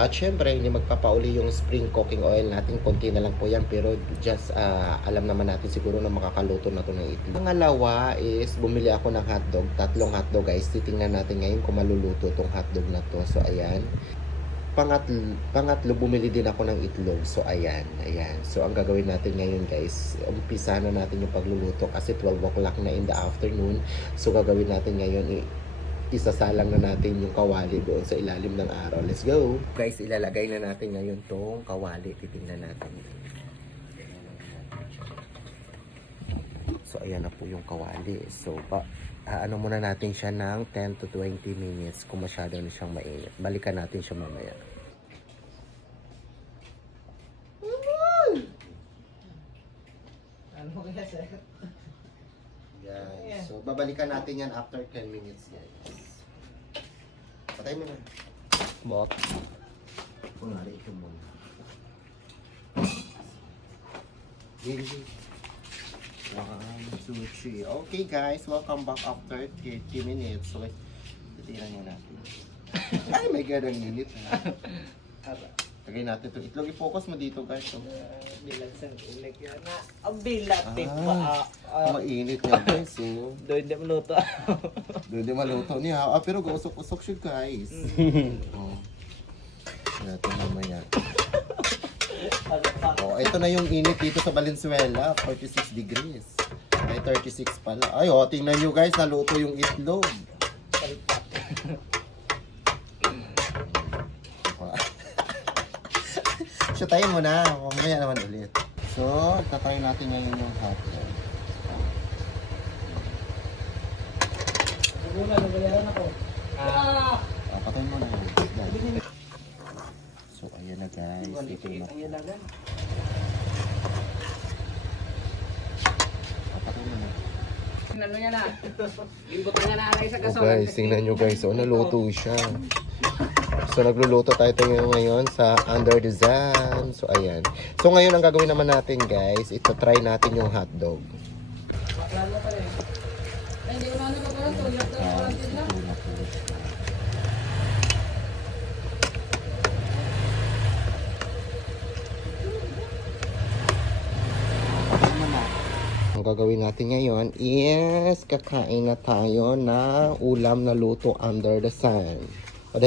At syempre, hindi magpapauli yung spring cooking oil natin. Konti na lang po yan. Pero just alam naman natin siguro na makakaluto na to ng itlog. Pangalawa is bumili ako ng hotdog. 3 hotdog guys. Titingnan natin ngayon kung maluluto tong hotdog na to. So ayan. Pangatlo, bumili din ako ng itlog. So ayan. So ang gagawin natin ngayon guys, umpisa na natin yung pagluluto kasi 12 o'clock na in the afternoon. So gagawin natin ngayon, isasalang na natin yung kawali doon sa ilalim ng araw. Let's go! Guys, ilalagay na natin ngayon tong kawali. Titingnan natin. So, ayan na po yung kawali. So, ano muna natin siya ng 10 to 20 minutes kung masyado na siyang mainit. Balikan natin siya mamaya. Ano mo kaya sir? Guys, so babalikan natin yan after 10 minutes guys. Patay mo na. Bot. Kunwari ito muna. Gigi. Sushi. Okay guys, welcome back after 30 minutes. So, titiran nyo natin. Ay, my God, ang init. Lagay natin ito. Itlog, i-focus mo dito guys. So. Bilang sang ilag yan na. Ang bilat pa. Mainit niya guys. So. Doon di maluto. Doon di maluto niya. Pero usok-usok siya guys. Oh. Natin mamaya. Oh, ito na yung init dito sa Valenzuela, 46 degrees. Ay, 36 pala. Ay, oh, tingnan nyo guys, naluto yung itlog. Shutayin mo na, mamaya naman ulit. So, tatry natin ngayon yung hotdog. Patay mo na yun. So, ayan na guys. Ito na. Patay mo na. Ano yan na? Imbot na na alay sa Oh gasol. guys, tingnan nyo guys. Oh, naluto siya. So, nagluluto tayo ngayon sa Under the Sun. So, ayan. So, ngayon ang gagawin naman natin guys, ito try natin yung hotdog. Ang gagawin natin ngayon is kakain na tayo ng ulam na luto under the sun. O